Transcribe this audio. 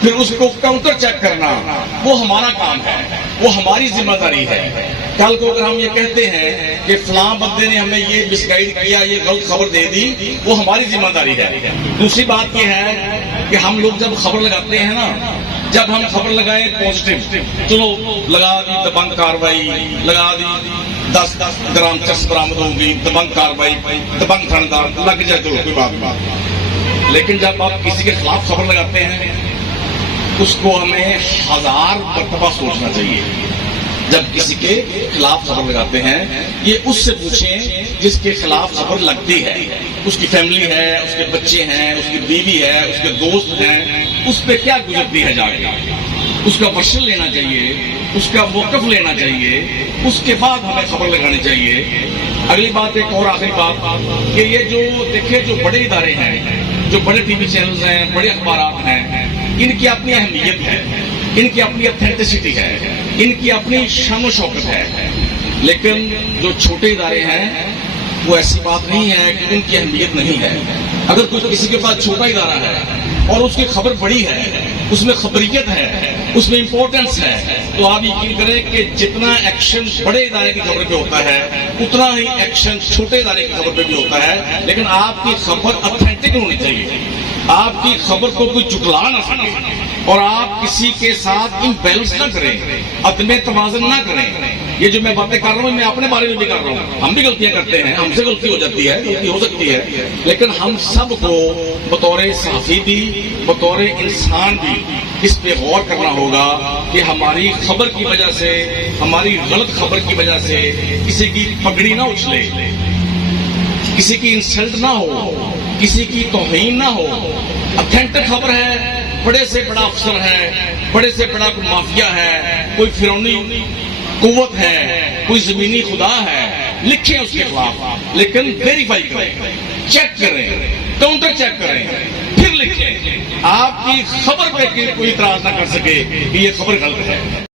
پھر اس کو counter check کرنا وہ ہمارا کام ہے، وہ ہماری ذمہ داری ہے۔ کل کو اگر ہم یہ کہتے ہیں کہ فلاں بندے نے ہمیں یہ مس گائیڈ کیا، یہ غلط خبر دے دی، وہ ہماری ذمہ داری ہے۔ دوسری بات یہ ہے کہ ہم لوگ جب خبر لگاتے ہیں نا، جب ہم خبر لگائیں پازیٹیو، چلو لگا دی دبنگ کاروائی، لگا دی 10 گرام چرس برآمد ہوگی، دبنگ کاروائی، دبنگ تھاندار لگ جائے، چلو کوئی بات نہیں۔ لیکن جب آپ کسی کے خلاف خبر لگاتے ہیں اس کو ہمیں 1000 مرتبہ سوچنا چاہیے۔ جب کسی کے خلاف خبر لگاتے ہیں یہ اس سے پوچھیں جس کے خلاف خبر لگتی ہے، اس کی فیملی ہے، اس کے بچے ہیں، اس کی بیوی ہے، اس کے دوست ہیں، اس پہ کیا گزرتی ہے جا کے، اس کا ورشن لینا چاہیے، اس کا موقف لینا چاہیے، اس کے بعد ہمیں خبر لگانی چاہیے۔ اگلی بات ایک اور آخری بات کہ یہ جو دیکھیں جو بڑے ادارے ہیں، جو بڑے ٹی وی چینلز ہیں، بڑے اخبارات ہیں، ان کی اپنی اہمیت ہے، ان کی اپنی اتھینٹسٹی ہے، ان کی اپنی شان و شوکت ہے۔ لیکن جو چھوٹے ادارے ہیں وہ ایسی بات نہیں ہے کہ ان کی اہمیت نہیں ہے۔ اگر کوئی کسی کے پاس چھوٹا ادارہ ہے اور اس کی خبر بڑی ہے، اس میں خبریت ہے، اس میں امپورٹنس ہے، تو آپ یقین کریں کہ جتنا ایکشن بڑے ادارے کی خبر پہ ہوتا ہے اتنا ہی ایکشن چھوٹے ادارے کی خبر پہ بھی ہوتا ہے۔ لیکن آپ کی خبر اتھینٹک ہونی چاہیے، آپ کی خبر کو کوئی جھٹلا نہ سکے، اور آپ کسی کے ساتھ امبیلنس نہ کریں، عدم توازن نہ کریں۔ یہ جو میں باتیں کر رہا ہوں میں اپنے بارے میں بھی کر رہا ہوں، ہم بھی غلطیاں کرتے ہیں، ہم سے غلطی ہو جاتی ہے، غلطی ہو سکتی ہے، لیکن ہم سب کو بطور صحافی بھی بطور انسان بھی اس پہ غور کرنا ہوگا کہ ہماری خبر کی وجہ سے، ہماری غلط خبر کی وجہ سے کسی کی پگڑی نہ اچھلے، کسی کی انسلٹ نہ ہو، کسی کی توہین نہ ہو۔ اتھینٹک خبر ہے، بڑے سے بڑا افسر ہے، بڑے سے بڑا کوئی مافیا ہے، کوئی فرعونی قوت ہے، کوئی زمینی خدا ہے، لکھیں اس کے خلاف، لیکن ویریفائی کریں، چیک کریں، کاؤنٹر چیک کریں، پھر لکھیں۔ آپ کی خبر پہ کوئی اعتراض نہ کر سکے کہ یہ خبر غلط ہے۔